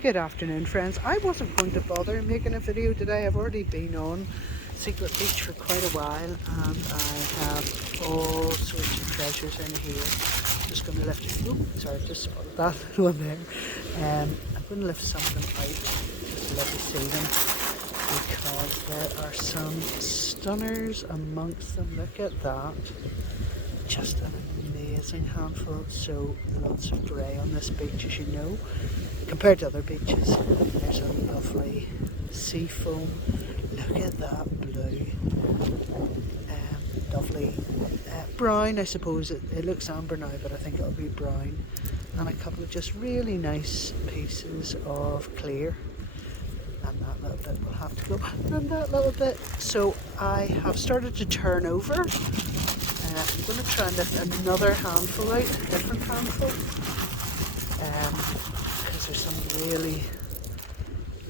Good afternoon, friends. I wasn't going to bother making a video today. I've already been on Secret Beach for quite a while and I have all sorts of treasures in here. I'm just going to lift it. Oh, sorry, just spotted that one there. I'm going to lift some of them out just to let you see them because there are some stunners amongst them. Look at that. Just an amazing handful. So lots of grey on this beach, as you know. Compared to other beaches, there's a lovely sea foam. Look at that blue. Lovely brown, I suppose. It looks amber now, but I think it'll be brown. And a couple of just really nice pieces of clear. And that little bit will have to go. And that little bit. So I have started to turn over. I'm going to try and lift another handful out, a different handful. There's some really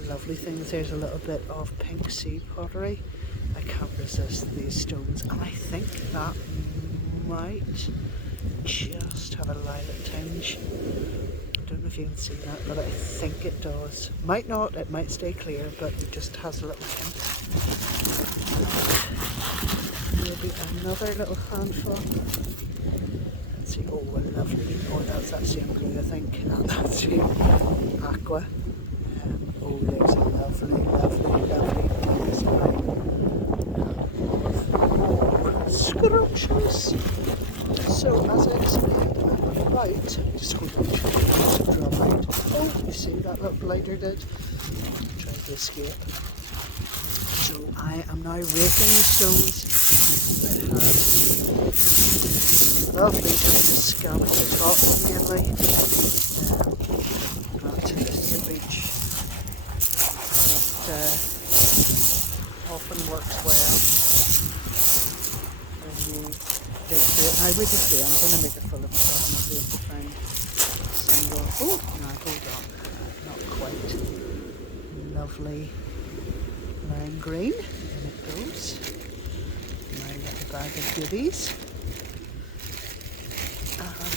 lovely things. There's a little bit of pink sea pottery. I can't resist these stones, and I think that might just have a lilac tinge. I don't know if you can see that, but I think it does. Might not, it might stay clear, but it just has a little hint. Maybe another little handful. See, oh, lovely. Oh, that's that same blue, I think. And that's the aqua. Oh, there's a lovely nice one. Scrumptious. So, as I explained, I'm about to drum out. Oh, you see that little glider did? Trying to escape. So, I am now raking the stones that have lovely kind of scum at the top mainly. But this is a beach that often works well when you dig through it. Now we just do, I'm going to make a full of myself and I'll be able to find a single, oh no, hold on, not quite. Lovely lime green, and it goes. My little bag of goodies. And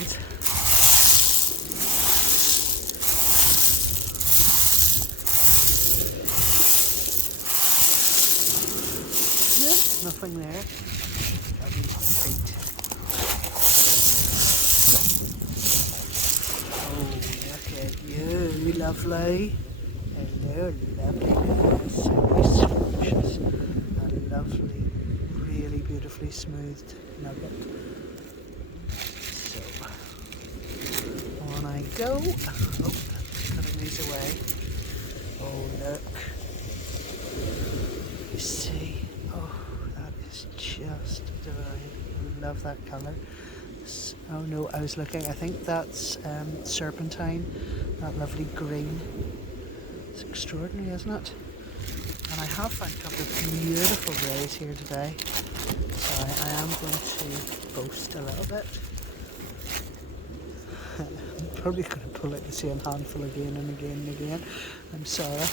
yeah, nothing there. Oh, look at you, lovely. Hello, lovely. So scrumptious. A lovely, really beautifully smoothed nugget. On I go. Oh, putting these away. Oh, look. You see. Oh, that is just divine. I love that colour. Oh no, I was looking. I think that's serpentine. That lovely green. It's extraordinary, isn't it? And I have found a couple of beautiful greys here today. So I am going to boast a little bit. I'm probably going to pull out the same handful again and again and again. I'm sorry.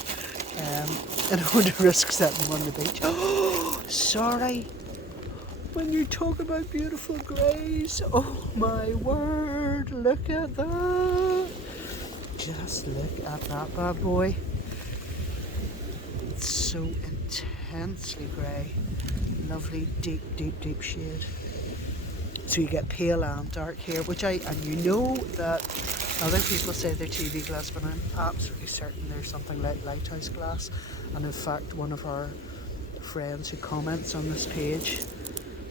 I don't want to risk setting them on the beach. Oh, sorry. When you talk about beautiful greys, oh my word, look at that. Just look at that bad boy. It's so intensely grey. Lovely, deep shade. So you get pale and dark here, and you know that other people say they're TV glass, but I'm absolutely certain there's something like lighthouse glass. And in fact, one of our friends who comments on this page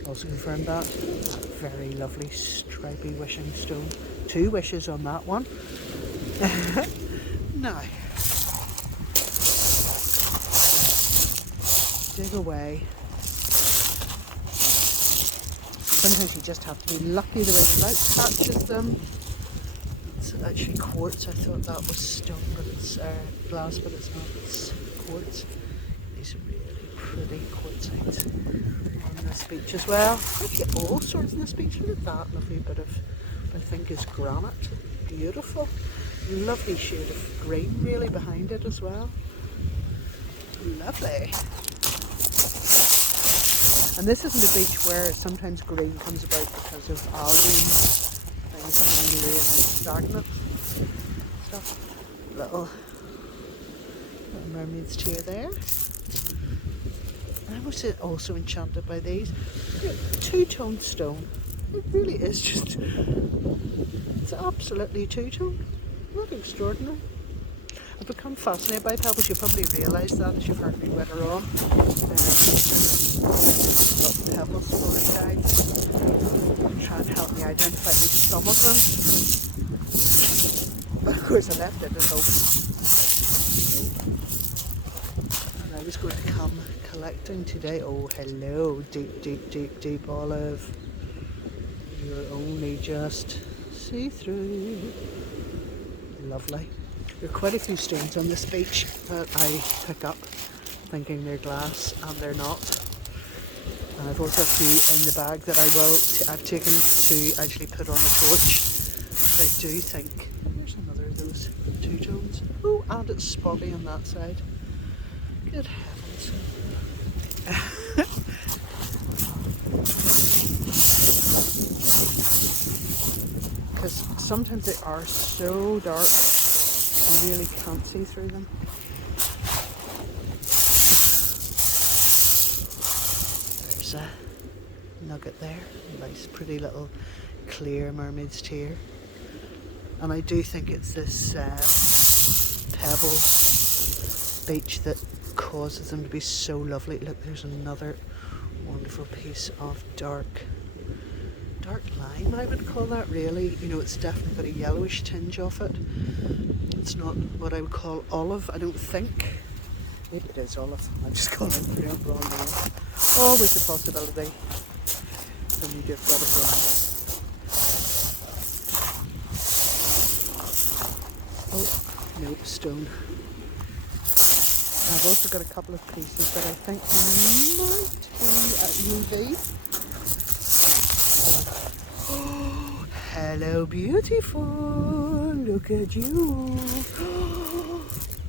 also confirmed that. It's a very lovely stripy wishing stone. 2 wishes on that one. Now, dig away. Sometimes you just have to be lucky the way the light catches them. It's actually quartz. I thought that was stone, but it's glass, but it's not. It's quartz. These are really pretty quartzites on this beach as well. I get all sorts on this beach. Look at that lovely bit of, I think is granite. Beautiful. Lovely shade of green really behind it as well. Lovely. And this isn't a beach where sometimes green comes about because of algae and things like laying and stagnant stuff. Little A mermaid's tear there. I was also enchanted by these. Two-tone stone. It really is just, it's absolutely two-tone. Not extraordinary. I've become fascinated by pebbles. You probably realise that as you've heard me winter on. Got pebbles for the guys. Try and help me identify at least some of them. But of course I left it at home. And I was going to come collecting today. Oh hello, deep olive. You're only just see-through. Lovely. There are quite a few stones on this beach that I pick up thinking they're glass and they're not. And I've also a few in the bag that I've taken to actually put on a torch. But I do think there's another of those two-tones. Oh, and it's spotty on that side. Good heavens. Because sometimes they are so dark you really can't see through them. There's a nugget there, a nice pretty little clear mermaid's tear. And I do think it's this pebble beach that causes them to be so lovely. Look, there's another wonderful piece of dark lime, I would call that really. You know, it's definitely got a yellowish tinge off it. It's not what I would call olive, I don't think. Maybe it is olive. I'm just calling it wrong now. Always a possibility when you just got it wrong. Oh, no, stone. I've also got a couple of pieces that I think might be at UV. Oh, hello, beautiful. Look at you.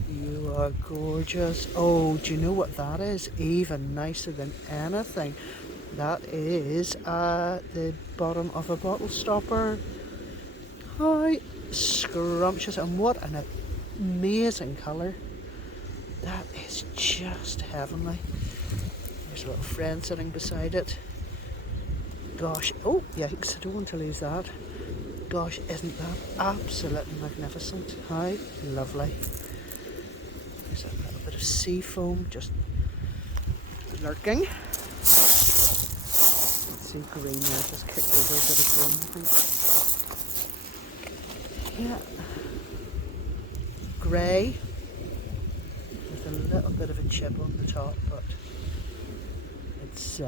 You are gorgeous. Oh, do you know what that is? Even nicer than anything. That is the bottom of a bottle stopper. How scrumptious, and what an amazing colour. That is just heavenly. There's a little friend sitting beside it. Gosh, oh yikes, I don't want to lose that. Gosh, isn't that absolutely magnificent? How lovely. There's a little bit of sea foam just lurking. Let's see, green there, just kicked over a bit of green, I think. Yeah. Grey with a little bit of a chip on the top, but it's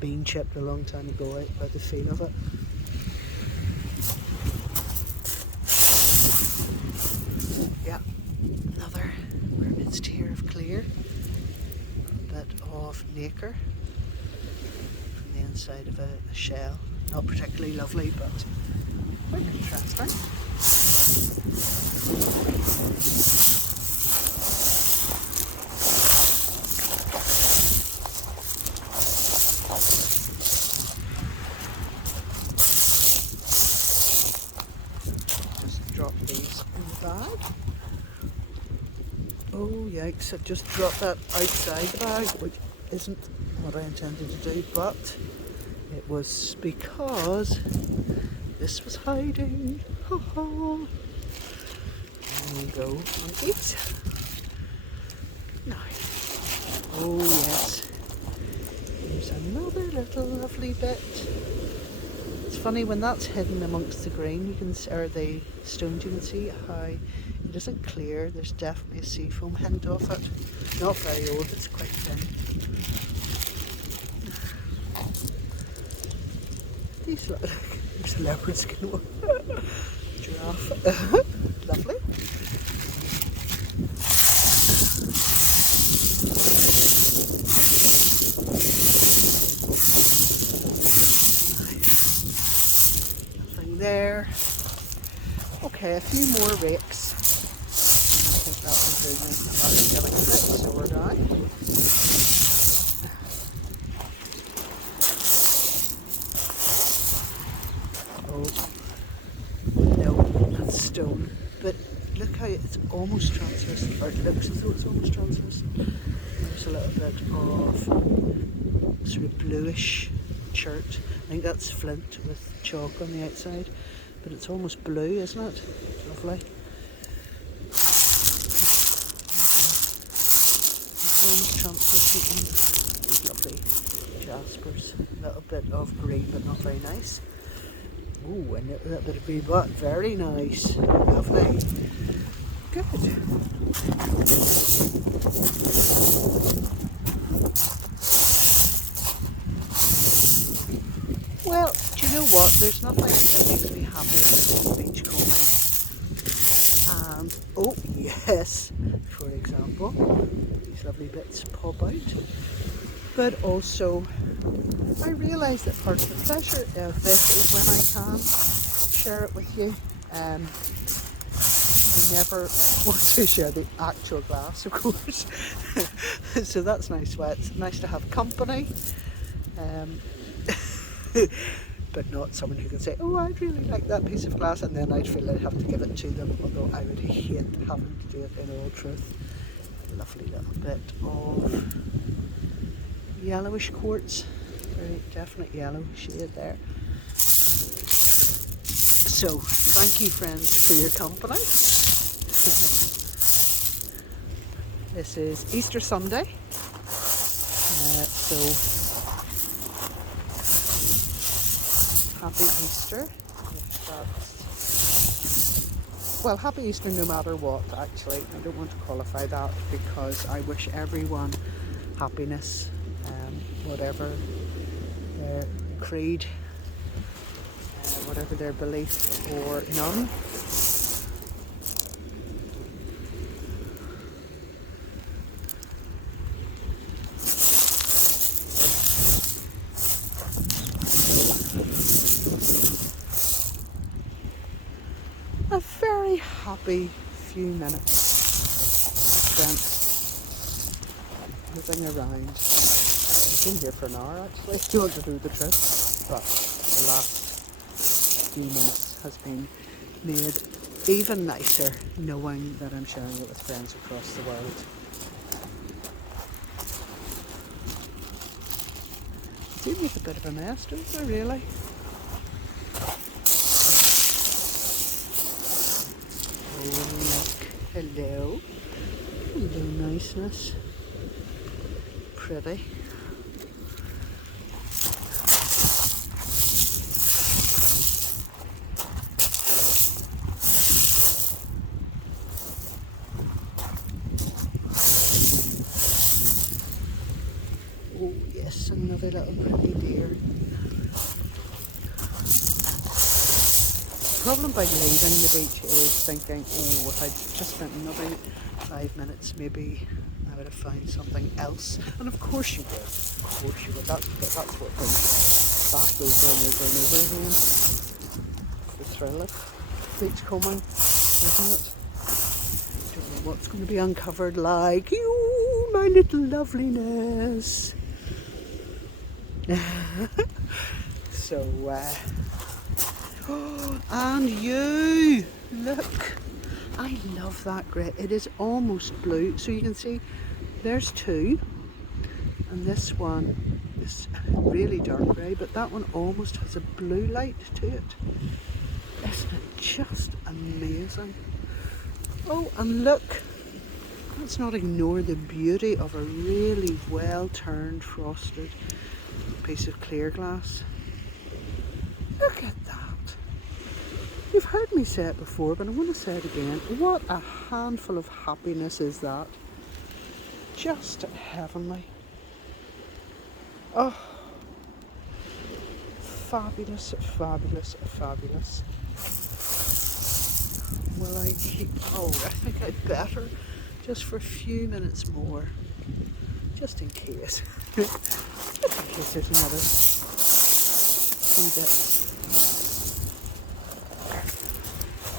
been chipped a long time ago out by the feel of it. Yeah, another mermaid's tear of clear, a bit of nacre from the inside of a shell. Not particularly lovely, but quite interesting. Drop these in the bag. Oh yikes, I've just dropped that outside the bag, which isn't what I intended to do, but it was because this was hiding. There you go, monkeys. Now, oh yes, here's another little lovely bit. It's funny when that's hidden amongst the green, you can, or the stones, you can see how it isn't clear. There's definitely a seafoam hint off it. Not very old, it's quite thin. These look like there's a leopard skin one. Giraffe. Lovely. There. Okay, a few more rakes. And I think that will do me. I'll be getting a bit slower down. Oh, no, that's stone. But look how it's almost translucent, or it looks as though it's almost translucent. There's a little bit of sort of bluish chert. I think that's flint with chalk on the outside, but it's almost blue, isn't it? Lovely. It's almost translucent. These lovely jaspers. A little bit of green, but not very nice. Ooh, and a little bit of green, but very nice. Lovely. Good. Well, do you know what? There's nothing that makes me happier than beachcombing. And, oh yes, for example, these lovely bits pop out. But also, I realise that part of the pleasure of this is when I can share it with you. I never want to share the actual glass, of course. So that's nice. Well, it's nice to have company. But not someone who can say, oh, I'd really like that piece of glass, and then I'd feel I'd have to give it to them, although I would hate having to do it in all truth. A lovely little bit of yellowish quartz, very definite yellow shade there. So, thank you friends for your company. This is Easter Sunday, so happy Easter. Well, happy Easter no matter what, actually. I don't want to qualify that because I wish everyone happiness, whatever their creed, whatever their belief, or none. A very happy few minutes spent moving around. I've been here for an hour actually, if you want to do the truth, but the last few minutes has been made even nicer knowing that I'm sharing it with friends across the world. I do make a bit of a mess, don't I really? Oh look, hello, hello niceness, pretty. Oh yes, another little pretty deer. The problem by leaving the beach is thinking, oh, if I'd just spent another 5 minutes, maybe I would have found something else. And of course you would. Of course you would. That's what brings you back over and over and over again. The thrill of beachcombing, isn't it? Don't know what's going to be uncovered like you, my little loveliness. So, oh, and you, look, I love that grey. It is almost blue, so you can see there's two, and this one is really dark grey, but that one almost has a blue light to it. Isn't it just amazing? Oh, and look, let's not ignore the beauty of a really well turned frosted piece of clear glass. Look at that. You've heard me say it before, but I want to say it again. What a handful of happiness is that. Just heavenly. Oh, fabulous, fabulous, fabulous. Will I keep, oh, I think I'd better, just for a few minutes more, just in case. Just in case there's another few bits.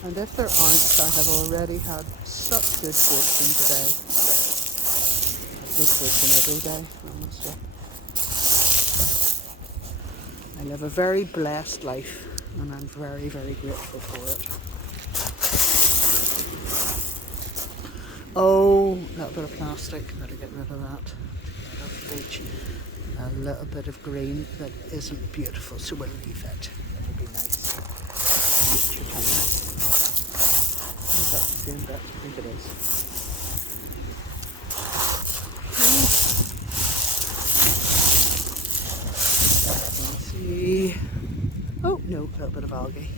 And if there aren't, I have already had such good fortune today. Good fortune every day, honestly. I live a very blessed life, and I'm very, very grateful for it. Oh, a little bit of plastic. Better get rid of that. Get off the beach. A little bit of green that isn't beautiful, so we'll leave it. It'll be nice. Use your tongue. Is that the same bit? I think it is. Let's see. Oh, no, a little bit of algae.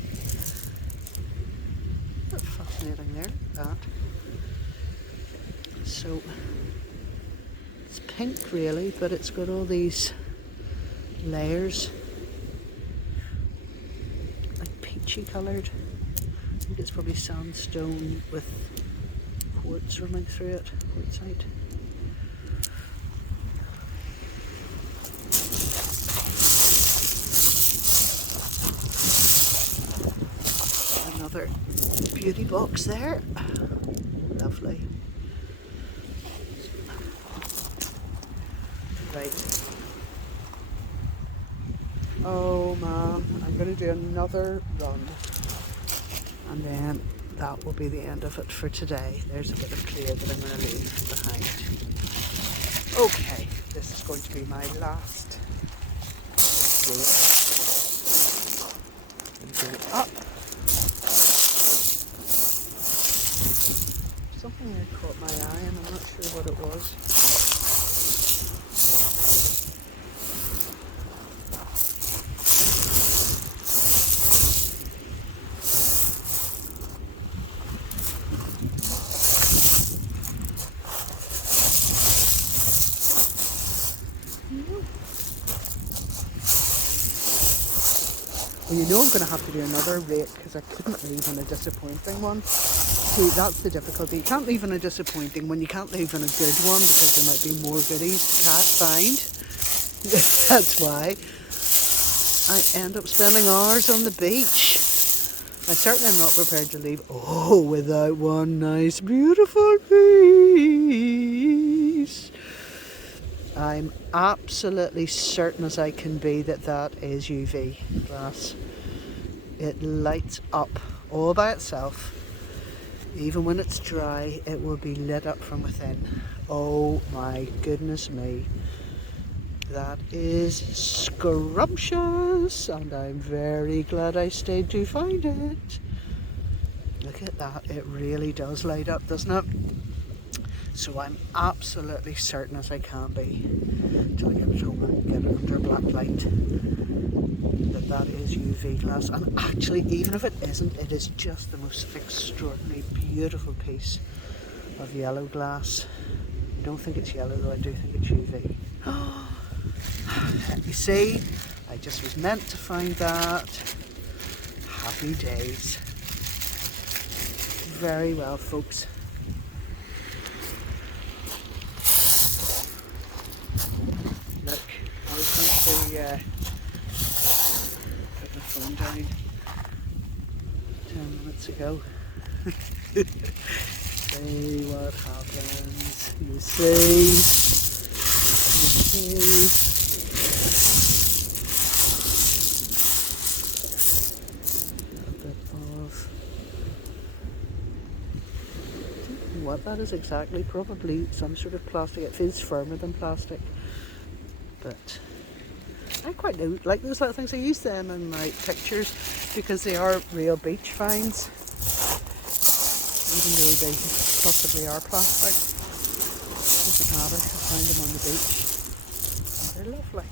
That's fascinating there, that. So, it's pink really, but it's got all these layers, like peachy coloured. I think it's probably sandstone with quartz running through it, quartzite. Another beauty box there. Lovely. Right. Oh man, I'm going to do another run and then that will be the end of it for today. There's a bit of clay that I'm going to leave behind. Okay, this is going to be my last weight. Go up. Something there caught my eye and I'm not sure what it was. Well, you know I'm going to have to do another rake because I couldn't leave on a disappointing one. See, that's the difficulty. You can't leave on a disappointing one. You can't leave on a good one because there might be more goodies to find. That's why I end up spending hours on the beach. I certainly am not prepared to leave without one nice beautiful piece. I'm absolutely certain as I can be that that is UV glass. It lights up all by itself. Even when it's dry, it will be lit up from within. Oh my goodness me. That is scrumptious, and I'm very glad I stayed to find it. Look at that, it really does light up, doesn't it? So I'm absolutely certain as I can be, until I get it home and get it under a black light, that that is UV glass. And actually, even if it isn't, it is just the most extraordinary, beautiful piece of yellow glass. I don't think it's yellow though, I do think it's UV. Let me see, I just was meant to find that. Happy days. Very well, folks. Look, I was going to put my phone down 10 minutes ago. See what happens. You see. A bit of what that is exactly, probably some sort of plastic. It feels firmer than plastic, but I quite like those little things. I use them in my pictures because they are real beach finds, even though they possibly are plastic. Doesn't matter, I find them on the beach. They're lovely.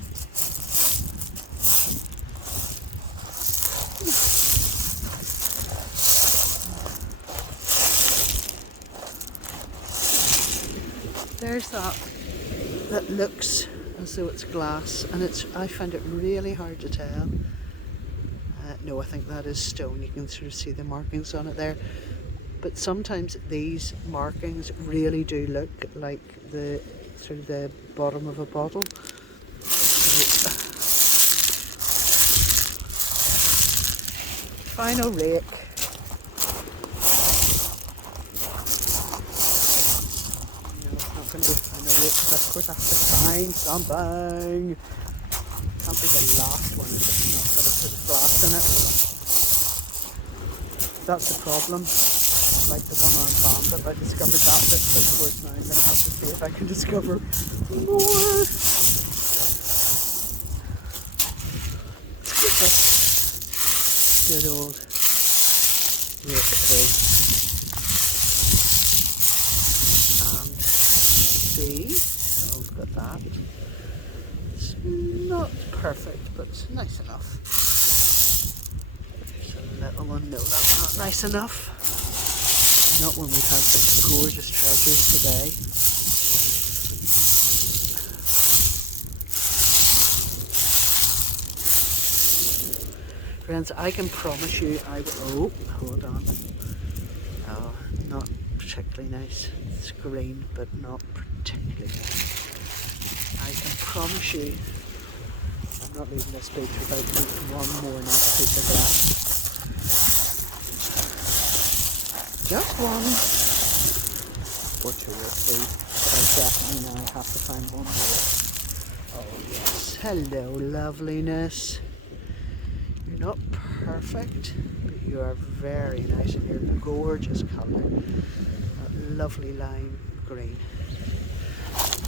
There's that looks as though it's glass, and I find it really hard to tell. No, I think that is stone. You can sort of see the markings on it there. But sometimes these markings really do look like the sort of the bottom of a bottle. So, final rake. No, it's not going to be a final rake because of course I have to find something. Can't be the last one if it's not got a bit of glass in it. That's the problem. like the one on Bandit. I discovered that bit towards now. I'm going to have to see if I can discover more. Let's get this good old rake through and see. Oh, we've got that. It's not perfect, but it's nice enough. There's a little one. No, that's not nice enough. Not when we've had such gorgeous treasures today. Friends, I can promise you I will. Oh, hold on. Oh, not particularly nice. It's green, but not particularly nice. I can promise you I'm not leaving this beach without taking one more nice piece of glass. Just one. Or two or three. But I definitely now have to find one more. Oh yes. Hello, loveliness. You're not perfect, but you are very nice and you're a gorgeous colour. That lovely lime green.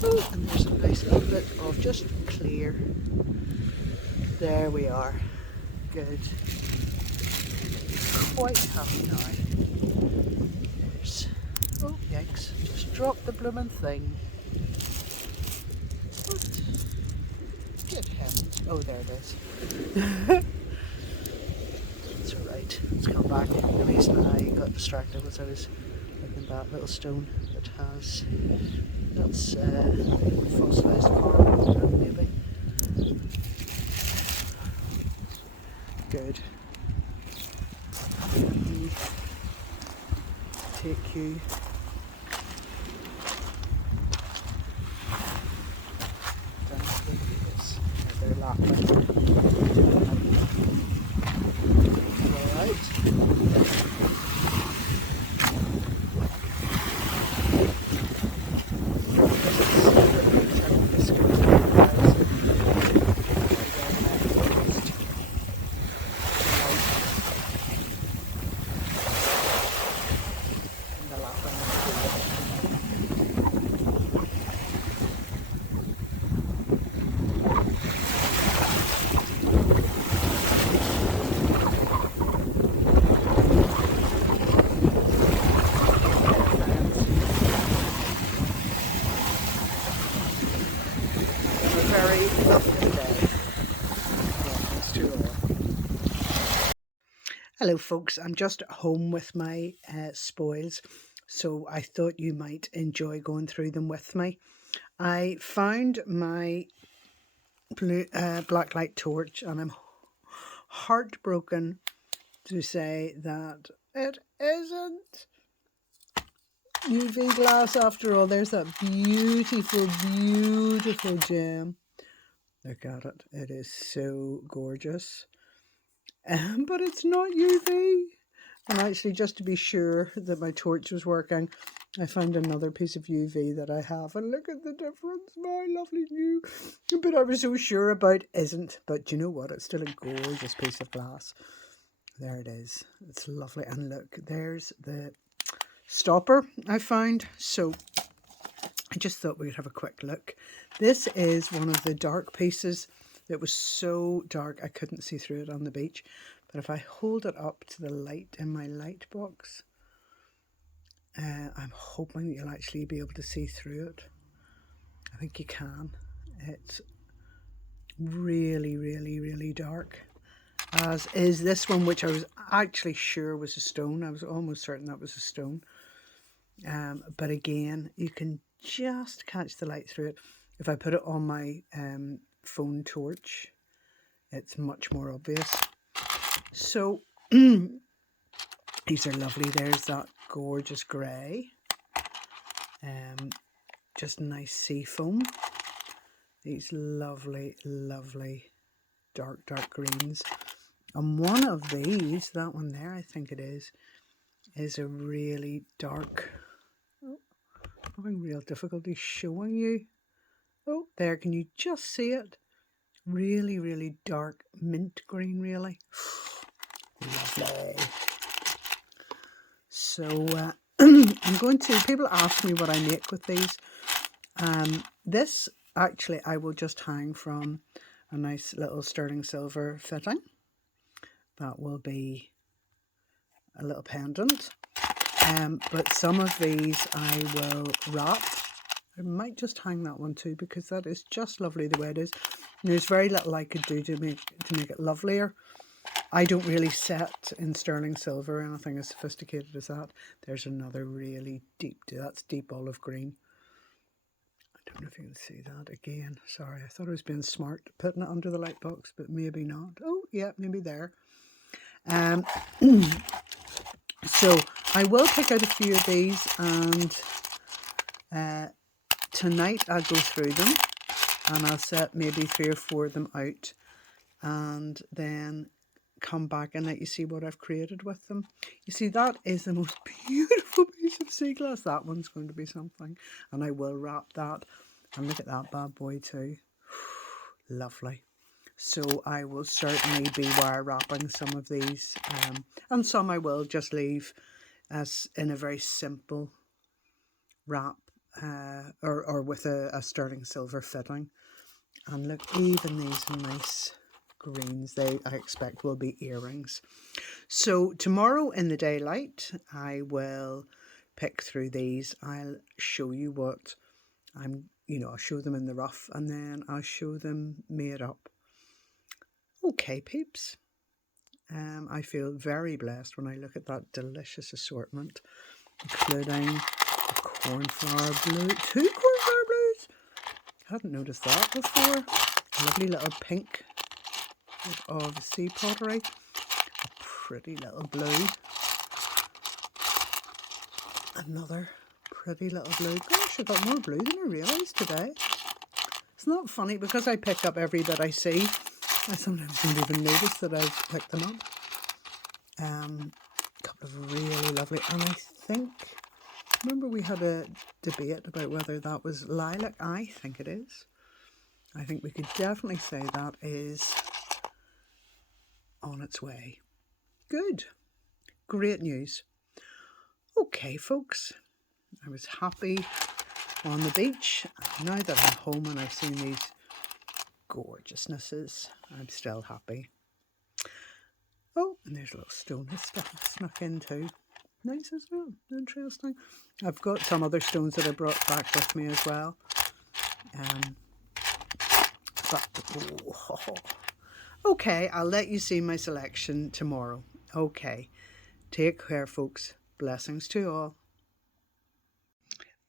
Oh, and there's a nice little bit of just clear. There we are. Good. Quite happy now. There's, oh, yikes. Just dropped the blooming thing. What? Good heavens. Oh, there it is. It's alright. Let's come back. The reason I got distracted was I was looking at that little stone that has, that's fossilised coral, maybe. Good. Let me take you down to the cables. They're laughing. Hello folks, I'm just home with my spoils, so I thought you might enjoy going through them with me. I found my blacklight torch and I'm heartbroken to say that it isn't UV glass after all. There's that beautiful, beautiful gem. Look at it, it is so gorgeous. But it's not UV. And actually, just to be sure that my torch was working, I found another piece of UV that I have. And look at the difference, my lovely new. But I was so sure about isn't. But you know what? It's still a gorgeous piece of glass. There it is. It's lovely. And look, there's the stopper I found. So I just thought we'd have a quick look. This is one of the dark pieces. It was so dark I couldn't see through it on the beach. But if I hold it up to the light in my light box, I'm hoping you'll actually be able to see through it. I think you can. It's really, really, really dark. As is this one, which I was actually sure was a stone. I was almost certain that was a stone. But again, you can just catch the light through it. If I put it on my phone torch, it's much more obvious. So these are lovely. There's that gorgeous grey, just nice sea foam. These lovely, lovely dark greens. And one of these, that one there, I think it is a really dark. Oh, I'm having real difficulty showing you. Oh, there, can you just see it? Really, really dark mint green, really. Lovely. So I'm going to, people ask me what I make with these. This actually I will just hang from a nice little sterling silver fitting. That will be a little pendant. But some of these I will wrap. I might just hang that one too, because that is just lovely the way it is. And there's very little I could do to make it lovelier. I don't really set in sterling silver or anything as sophisticated as that. There's another really deep, that's deep olive green. I don't know if you can see that again. Sorry, I thought I was being smart putting it under the light box, but maybe not. Oh, yeah, maybe there. So I will pick out a few of these, and tonight I'll go through them and I'll set maybe 3 or 4 of them out, and then come back and let you see what I've created with them. You see, that is the most beautiful piece of sea glass. That one's going to be something, and I will wrap that. And look at that bad boy too. Lovely. So I will certainly be wire wrapping some of these, and some I will just leave as in a very simple wrap, or with a sterling silver fitting. And look, even these nice greens, I expect will be earrings. So tomorrow in the daylight I will pick through these. I'll show you what I'll show them in the rough, and then I'll show them made up. Okay, peeps. I feel very blessed when I look at that delicious assortment, including the cornflower blue, 2 cornflower blues. Hadn't noticed that before. A lovely little pink of sea pottery. A pretty little blue. Another pretty little blue. Gosh, I got more blue than I realised today. It's not funny, because I pick up every bit I see. I sometimes don't even notice that I've picked them up. A couple of really lovely, and I think, remember we had a debate about whether that was lilac. I think it is. I think we could definitely say that is on its way. Good. Great news. Okay, folks. I was happy on the beach. Now that I'm home and I've seen these gorgeousnesses, I'm still happy. Oh, and there's a little stone that's snuck in too. Nice as well. Interesting. I've got some other stones that I brought back with me as well. Okay, I'll let you see my selection tomorrow. Okay, take care, folks. Blessings to all.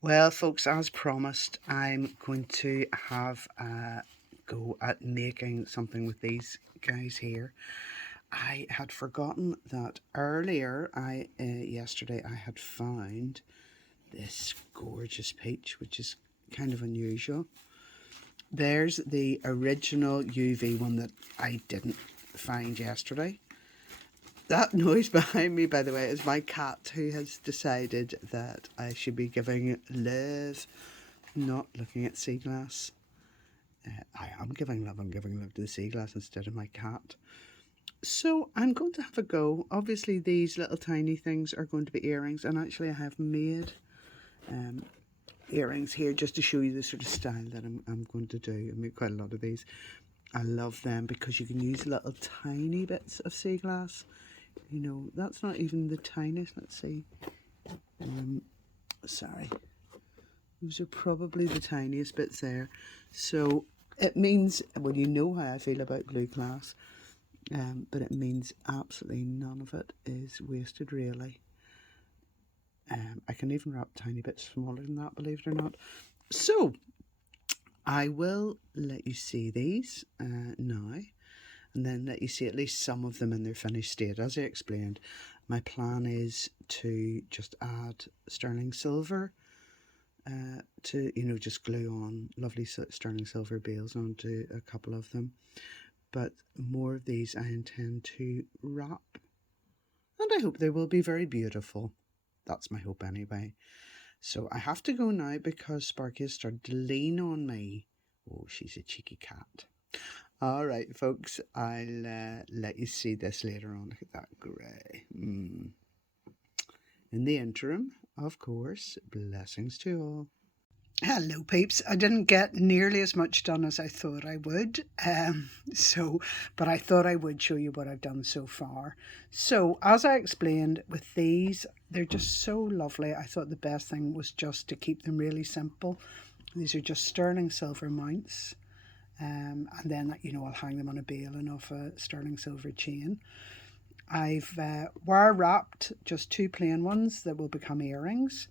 Well, folks, as promised, I'm going to have a go at making something with these guys here. I had forgotten that earlier, yesterday, I had found this gorgeous peach, which is kind of unusual. There's the original UV one that I didn't find yesterday. That noise behind me, by the way, is my cat, who has decided that I should be giving love, not looking at sea glass. I am giving love. I'm giving love to the sea glass instead of my cat. So I'm going to have a go. Obviously, these little tiny things are going to be earrings, and actually I have made earrings here just to show you the sort of style that I'm going to do. I made quite a lot of these. I love them because you can use little tiny bits of sea glass. You know, that's not even the tiniest. Let's see. Sorry. Those are probably the tiniest bits there. So it means, well, you know how I feel about blue glass, but it means absolutely none of it is wasted, really. I can even wrap tiny bits smaller than that, believe it or not. So I will let you see these now, and then let you see at least some of them in their finished state. As I explained, my plan is to just add sterling silver to, just glue on lovely sterling silver bales onto a couple of them. But more of these I intend to wrap, and I hope they will be very beautiful. That's my hope anyway. So I have to go now because Sparky has started to lean on me. Oh, she's a cheeky cat. All right, folks, I'll let you see this later on. Look at that grey. In the interim, of course, blessings to all. Hello peeps. I didn't get nearly as much done as I thought I would. But I thought I would show you what I've done so far. So as I explained with these, they're just so lovely. I thought the best thing was just to keep them really simple. These are just sterling silver mounts. And then, I'll hang them on a baling of a sterling silver chain. I've wire wrapped just 2 plain ones that will become earrings.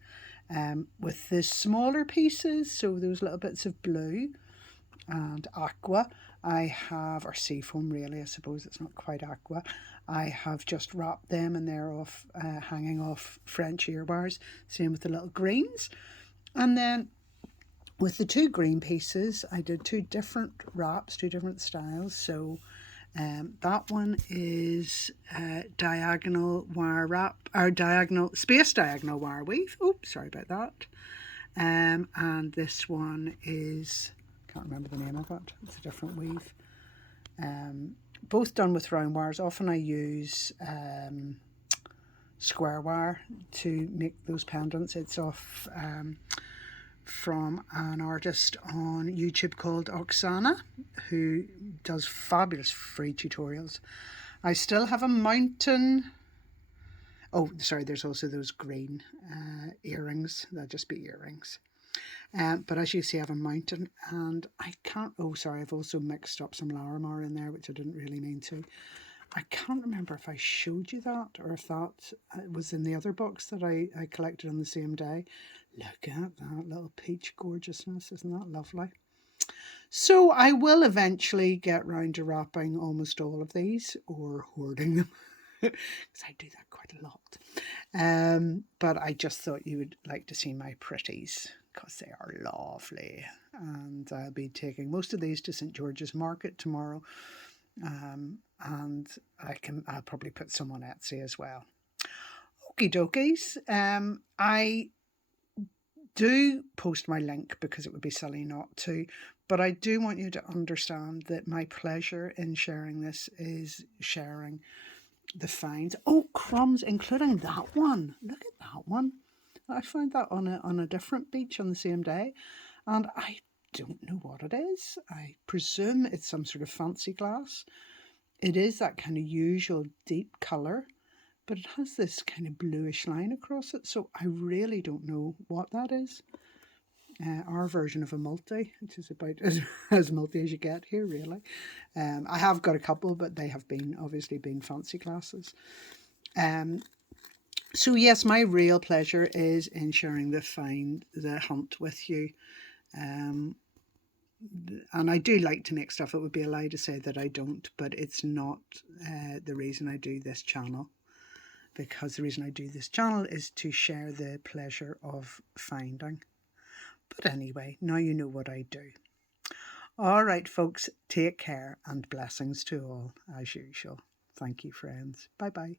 With the smaller pieces, so those little bits of blue and aqua, I have, or seafoam really, I suppose it's not quite aqua, I have just wrapped them and they're off, hanging off French ear bars. Same with the little greens. And then with the 2 green pieces, I did 2 different wraps, 2 different styles. So that one is diagonal wire wrap, or space diagonal wire weave. Oops, sorry about that. And this one is, can't remember the name of it, it's a different weave. Both done with round wires. Often I use square wire to make those pendants. It's off from an artist on YouTube called Oksana, who does fabulous free tutorials. I still have a mountain. Oh, sorry, there's also those green earrings. They'll just be earrings. But as you see, I have a mountain, and I can't, oh sorry, I've also mixed up some Larimar in there, which I didn't really mean to. I can't remember if I showed you that or if that was in the other box that I collected on the same day. Look at that little peach gorgeousness. Isn't that lovely? So I will eventually get round to wrapping almost all of these, or hoarding them, because I do that quite a lot. But I just thought you would like to see my pretties, because they are lovely. And I'll be taking most of these to St. George's Market tomorrow. And I'll probably put some on Etsy as well. Okie dokies. I do post my link because it would be silly not to, but I do want you to understand that my pleasure in sharing this is sharing the finds. Oh, crumbs, including that one. Look at that one. I found that on a different beach on the same day, and I don't know what it is. I presume it's some sort of fancy glass. It is that kind of usual deep colour, but it has this kind of bluish line across it, so I really don't know what that is. Our version of a multi, which is about as multi as you get here, really. I have got a couple, but they have obviously been fancy glasses. So yes, my real pleasure is in sharing the hunt with you. And I do like to make stuff. It would be a lie to say that I don't, but it's not the reason I do this channel. Because the reason I do this channel is to share the pleasure of finding. But anyway, now you know what I do. All right, folks, take care and blessings to all, as usual. Thank you, friends. Bye-bye.